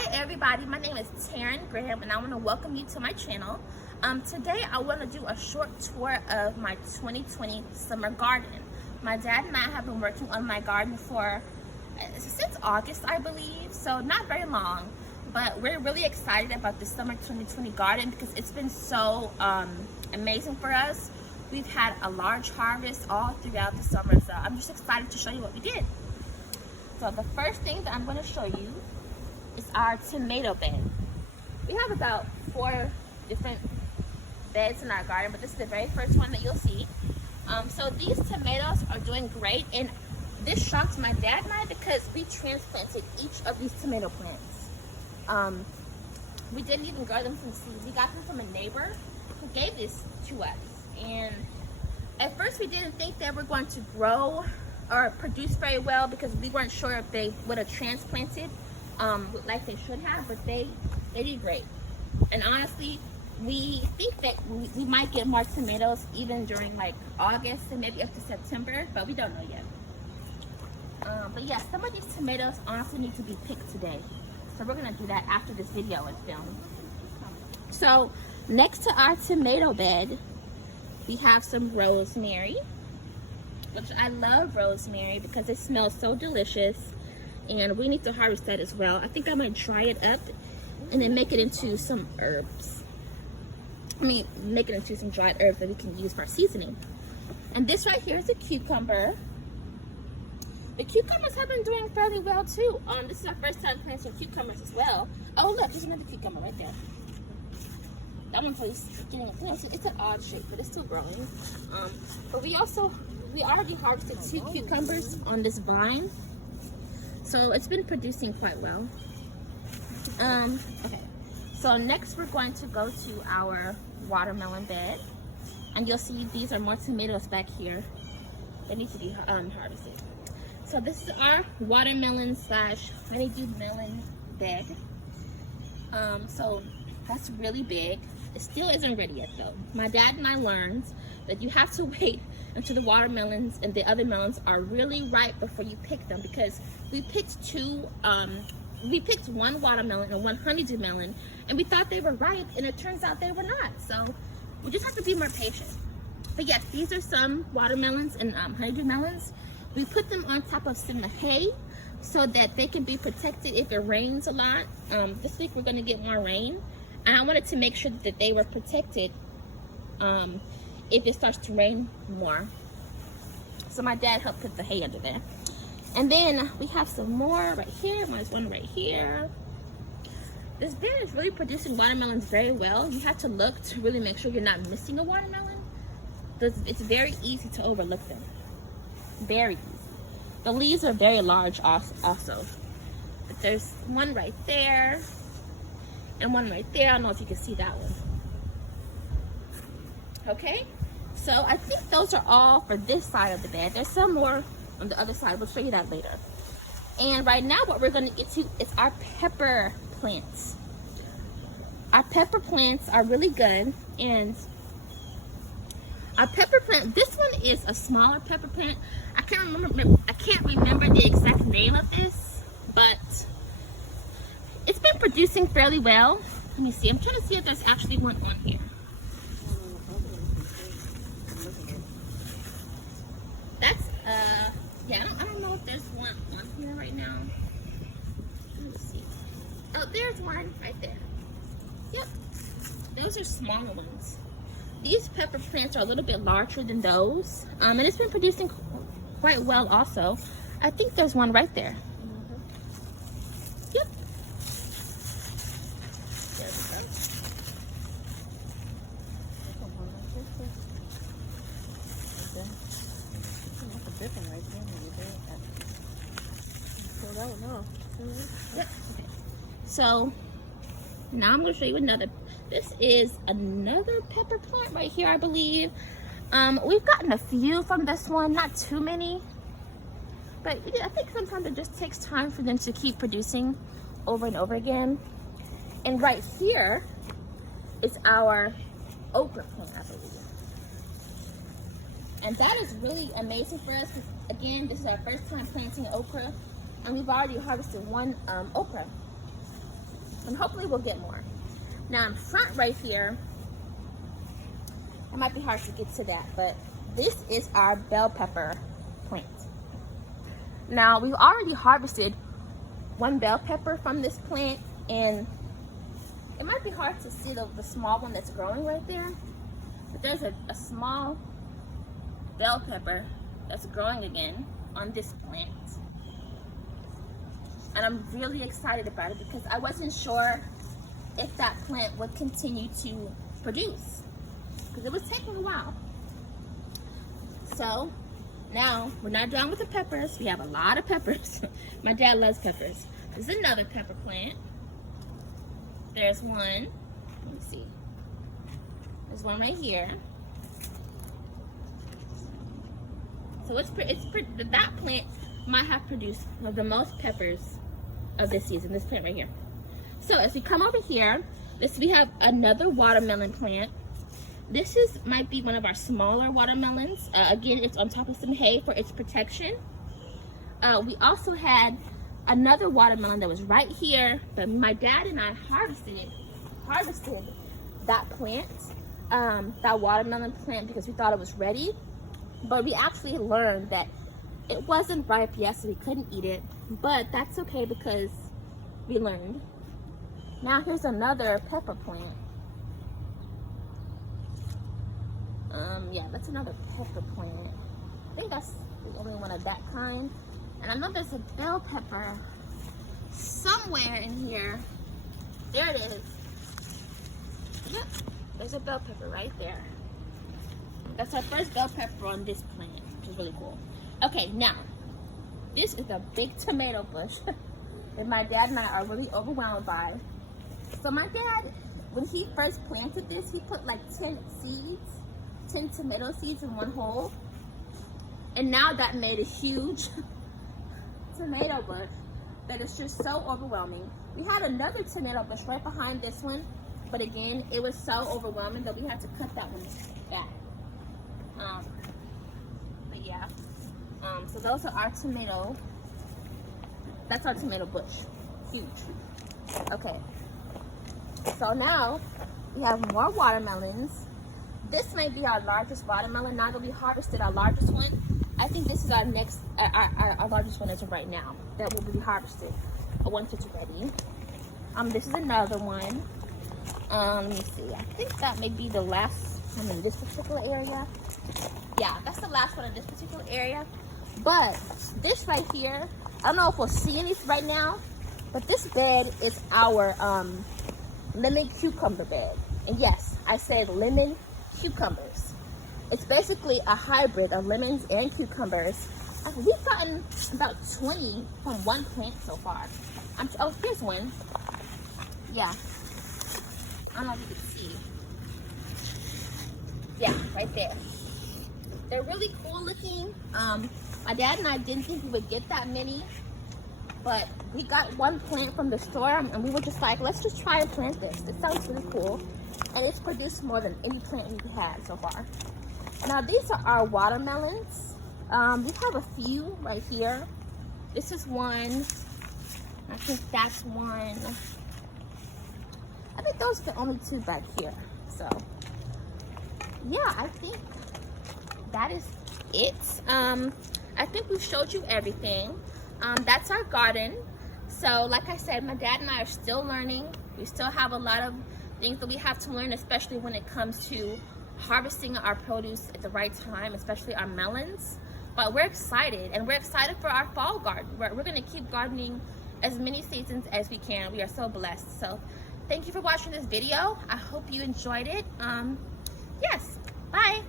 Hi everybody, my name is Taryn Graham and I want to welcome you to my channel. Today I want to do a short tour of my 2020 summer garden. My dad and I have been working on my garden since August, I believe, so not very long. But we're really excited about the summer 2020 garden because it's been so amazing for us. We've had a large harvest all throughout the summer, so I'm just excited to show you what we did. So the first thing that I'm going to show you is our tomato bed. We have about 4 different beds in our garden, but this is the very first one that you'll see. So these tomatoes are doing great, and this shocked my dad and I because we transplanted each of these tomato plants. We didn't even grow them from seed. We got them from a neighbor who gave this to us. And at first we didn't think they were going to grow or produce very well because we weren't sure if they would have transplanted like they should have, but they did great. And honestly, we think that we might get more tomatoes even during like August and maybe up to September, but we don't know yet. But yeah, some of these tomatoes honestly need to be picked today. So we're gonna do that after this video is filmed. So next to our tomato bed, we have some rosemary, which I love rosemary because it smells so delicious. And we need to harvest that as well. I think I might dry it up and then make it into some herbs. Make it into some dried herbs that we can use for seasoning. And this right here is a cucumber. The cucumbers have been doing fairly well too. This is our first time planting cucumbers as well. Oh look, there's another cucumber right there. That one's getting a plant. It's an odd shape, but it's still growing. But we already harvested 2 cucumbers on this vine. So it's been producing quite well. Okay, so next we're going to go to our watermelon bed. And you'll see these are more tomatoes back here that need to be harvested. So this is our watermelon / honeydew melon bed. So that's really big. It still isn't ready yet though. My dad and I learned that you have to wait until the watermelons and the other melons are really ripe before you pick them, because we picked one watermelon and one honeydew melon and we thought they were ripe and it turns out they were not. So we just have to be more patient. But yes, these are some watermelons and honeydew melons. We put them on top of some hay so that they can be protected if it rains a lot. This week we're going to get more rain, and I wanted to make sure that they were protected if it starts to rain more. So my dad helped put the hay under there. And then we have some more right here. There's one right here. This bed is really producing watermelons very well. You have to look to really make sure you're not missing a watermelon. It's very easy to overlook them. Very easy. The leaves are very large also. But there's one right there and one right there. I don't know if you can see that one. Okay, so I think those are all for this side of the bed. There's some more on the other side. We'll show you that later. And right now what we're going to get to is our pepper plants. Our pepper plants are really good, and our pepper plant, this one is a smaller pepper plant. I can't remember the exact name of this, but it's been producing fairly well. Let me see. I'm trying to see if there's actually one on here. That's yeah, I don't know if there's one on here right now. Let me see. Oh, there's one right there. Yep. Those are smaller ones. These pepper plants are a little bit larger than those, and it's been producing quite well also. I think there's one right there. Yep. Yep. So now I'm going to show you another. This is another pepper plant right here, I believe. We've gotten a few from this one, not too many, but I think sometimes it just takes time for them to keep producing over and over again. And right here is our okra plant, I believe. And that is really amazing for us. Again, this is our first time planting okra, and we've already harvested one okra. and hopefully we'll get more. Now in front right here, it might be hard to get to that, but this is our bell pepper plant. Now we've already harvested one bell pepper from this plant, and it might be hard to see the small one that's growing right there, but there's a small bell pepper that's growing again on this plant. And I'm really excited about it because I wasn't sure if that plant would continue to produce, because it was taking a while. So now we're not done with the peppers. We have a lot of peppers. My dad loves peppers. There's another pepper plant. There's one. Let me see. There's one right here. So that plant might have produced one of the most peppers of this season. This plant right here. So as we come over here, we have another watermelon plant. This might be one of our smaller watermelons. Again, it's on top of some hay for its protection. We also had another watermelon that was right here, but my dad and I harvested that plant, that watermelon plant, because we thought it was ready. But we actually learned that it wasn't ripe yet, so we couldn't eat it. But that's okay because we learned. Now here's another pepper plant. Yeah, that's another pepper plant. I think that's the only one of that kind. And I know there's a bell pepper somewhere in here. There it is. Yep, there's a bell pepper right there. That's our first bell pepper on this plant, which is really cool. Okay, now, this is a big tomato bush that my dad and I are really overwhelmed by. So my dad, when he first planted this, he put like 10 tomato seeds in one hole. And now that made a huge tomato bush that is just so overwhelming. We had another tomato bush right behind this one, but again, it was so overwhelming that we had to cut that one back. But yeah, so those are our tomato. That's our tomato bush. Huge. Okay. So now we have more watermelons. This might be our largest watermelon. Now that we harvested our largest one, I think this is our next, our largest one as of right now that will be harvested once it's ready. This is another one. Let me see. I think that may be the last one in this particular area. Yeah, that's the last one in this particular area. But this right here, I don't know if we'll see any right now, but this bed is our lemon cucumber bed. And yes, I said lemon cucumbers. It's basically a hybrid of lemons and cucumbers. We've gotten about 20 from one plant so far. Oh, here's one. Yeah. I don't know if you can see. Yeah, right there. They're really cool looking. My dad and I didn't think we would get that many, but we got one plant from the store and we were just like, let's just try and plant this. It sounds really cool. And it's produced more than any plant we've had so far. Now these are our watermelons. We have a few right here. This is one. I think that's one. I think those are the only two back here. So yeah, I think that is it. I think we've showed you everything. That's our garden. So like I said, my dad and I are still learning. We still have a lot of things that we have to learn, especially when it comes to harvesting our produce at the right time, especially our melons. But we're excited, and we're excited for our fall garden. We're going to keep gardening as many seasons as we can. We are so blessed. So thank you for watching this video. I hope you enjoyed it. Yes, bye.